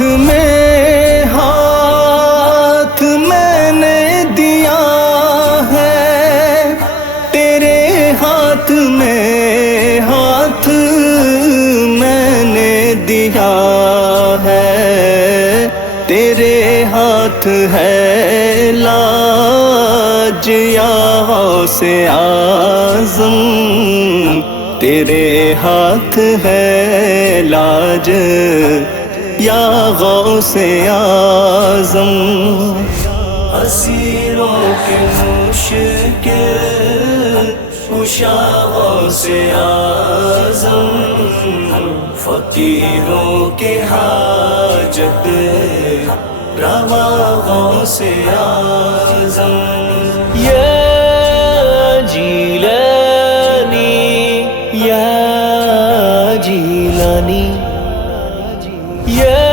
میں ہاتھ میں نے دیا ہے، تیرے ہاتھ میں ہاتھ میں نے دیا ہے، تیرے ہاتھ ہے لاج یا غوث اعظم، تیرے ہاتھ ہے لاج یا غوث اعظم۔ اسیروں کے مشکل کشا غوث اعظم، فقیروں کے حاجت روا غوث اعظم۔ یا جیلانی یا جیلانی یا